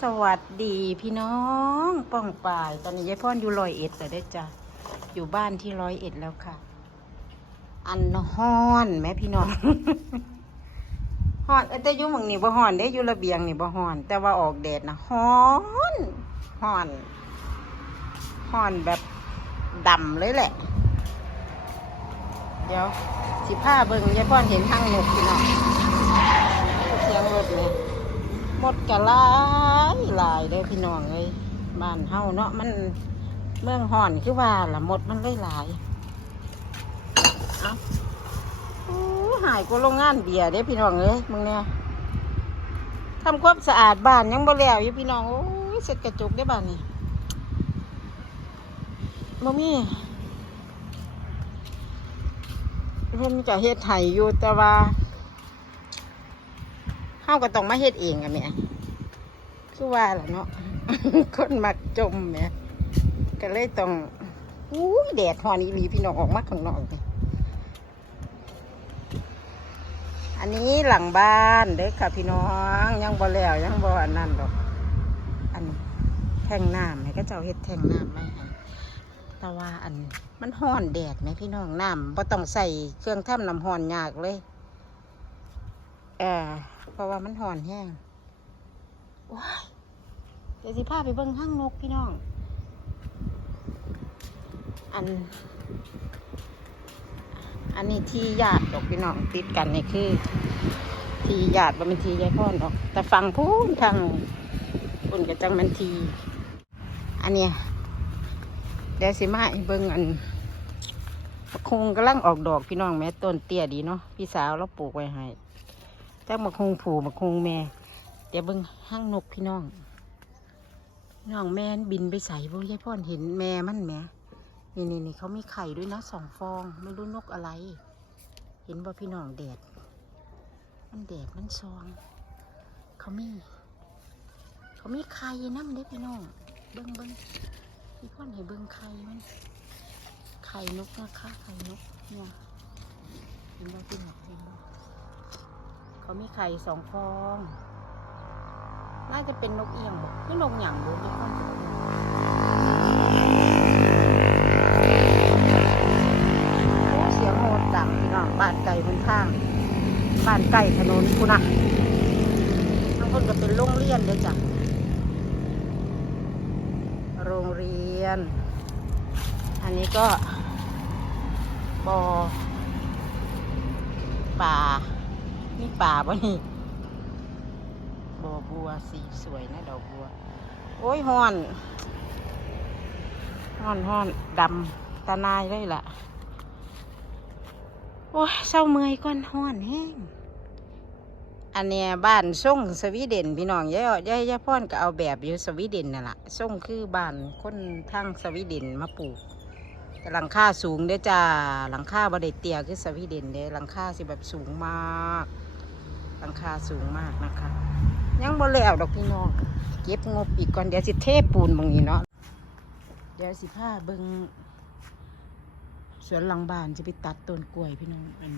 สวัสดีพี่น้องป้องป่าย ตอนนี้ยายพ่อนอยู่ร้อยเอ็ดแล้วได้จ้ะอยู่บ้านที่ร้อยเอ็ดแล้วค่ะ อันฮ้อนแม่พี่น้องฮ้อนแต่อยู่หมึงนี่บ่ฮ้อนได้อยู่ระเบียงนี่บ่ฮ้อน แต่ว่าออกแดดนะฮ้อนฮ้อนฮ้อนแบบดำเลยแหละ เดี๋ยวสิผ้าเบิ่งยายพ่อนเห็นทางหนกพี่น้องเสียงรถเนี่ยหมดกะลาย หลายเด้อพี่น้องเอ้ยบ้านเฮาเนาะมันเมืองห่อนคือว่าละหมดมันเลยหลายเอาโอ้หายก็โรงงานเบียร์เด้อพี่น้องเอ้ยมึงเนี่ยทำความสะอาดบ้านยังบ่แล้วอยู่พี่น้องโอ้ยเสร็จกระจกได้บ้านนี่บ่มีเพิ่นจะเฮ็ดไห้อยู่แต่ว่าเฮาก็ต้องมาเฮ็ดเองอะแม่ คือว่าล่ะเนาะ คนมักจมแม่ยก็เลยต้องอุ้ยแดดฮอนอีหลีพี่น้องออกมาข้างนอกนี่อันนี้หลังบ้านเด้อค่ะพี่น้องยังบ่แล้วยังบ่อันนั้นดอก อันแท่งน้ำให้ก็เจ้าเฮ็ดแท่งน้ำไม่ให้แต่ว่าอันมันฮ้อนแดดไหมพี่น้องน้ำบ่ต้องใส่เครื่องทำน้ำฮ้อนยากเลยเออเพราะว่ามันห่อนแห้ง ว้ายเดี๋ยวสิพาไปเบิ่งห้างนกพี่น้อง อัน อันนี้ที่ญาติดอกพี่น้องติดกันนี่คือ ที่ญาติบ่เป็นทียายพ่อนดอก แต่ฟังพูนทางปุ่นกับจังมันที อันเนี้ยเดี๋ยวสิมาให้เบิ่งอันคงกำลังออกดอกพี่น้องแม่ต้นเตี้ยดีเนาะพี่สาวเราปลูกไว้ให้จ้ามาคงผูมาคงแม่ เดี๋ยวเบิ่งห้างนกพี่น้องน้องแม่นบินไปใส่บ่ยายพ่อนเห็นแม่มันแม่นี่นี่นี่เขามีไข่ด้วยนะสองฟอง ไม่รู้นกอะไร เห็นบ่พี่น้องแดด มันแดดมันซอง เขามี เขามีไข่น้ำเด้พี่น้อง เบิ่งเบิ่งพี่พ่อนให้เบิ่งไข่มันไข่นกนะคะไข่นกเนี่ยเห็นบ่พี่น้องเห็นบ่เขามีไข่สองฟอง น่าจะเป็นนกเอียงบอกคือนกหย่างบุทุกคนโอ้เสียงโหดดังพี่น้องบ้านไก่บนทางบ้านไก่ถนนคุณนะบางคนก็เป็นโรงเรียนเลยจ้ะโรงเรียน อันนี้ก็บอป่ามีป่าบ่นี่ บ่อบัวสีสวยนะดอกบัว โอ้ยฮ้อนฮ้อนฮ้อนดำตานายเลยล่ะ โอ้ยเศร้าเมื่อยก่อนฮ้อนแห้งอันเนี้ยบ้านส่งสวีเดนพี่น้องยายยายยายพ่อนก็เอาแบบอยู่สวีเดนนั่นแหละส่งคือบ้านคนทางสวีเดนมาปลูกหลังคาสูงเด้จ้าหลังคาบไดเตียคือสวีเดนเด้หลังคาสิแบบสูงมาก หลังคาสูงมากนะคะ ยังบ่แล้วดอกพี่น้องเก็บงบอีกก่อนเดี๋ยวสิเทปูนบางนี้เนาะเดี๋ยวสิพาเบิงสวนหลังบ้านจะไปตัดต้นกล้วยพี่น้องอัน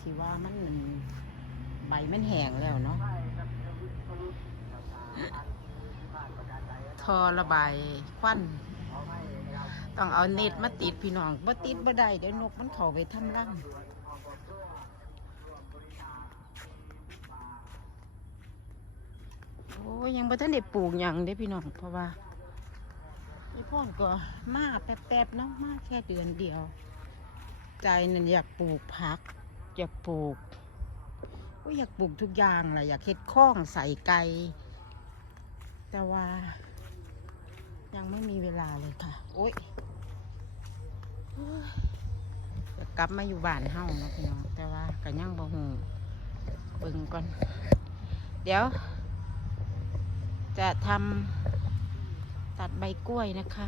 ที่ว่ามันมันใบมันแห้งแล้วเนาะทอระบายควันต้องเอาเน็ตมาติดพี่น้องบ่ติดบ่ได้เดี๋ยวนกมันเข้าไปทำรัง อ้ยังบ่ทันได้ปลูกหยังเด้พี่น้องเพราะว่าไอ้พ่อนก็มาแป๊บๆเนาะมาแค่เดือนเดียว ใจนั่นอยากปลูกผัก อยากปลูกโอ้ยอยากปลูกทุกอย่างแหละอยากเฮ็ดคล้องใส่ไก่แต่ว่า ยังไม่มีเวลาเลยค่ะ โอ๊ยจะกลับมาอยู่บ้านเฮาเนาะพี่น้องแต่ว่าก็ยังบ่หูเบิ่งก่อน เดี๋ยว จะทำตัดใบกล้วยนะคะ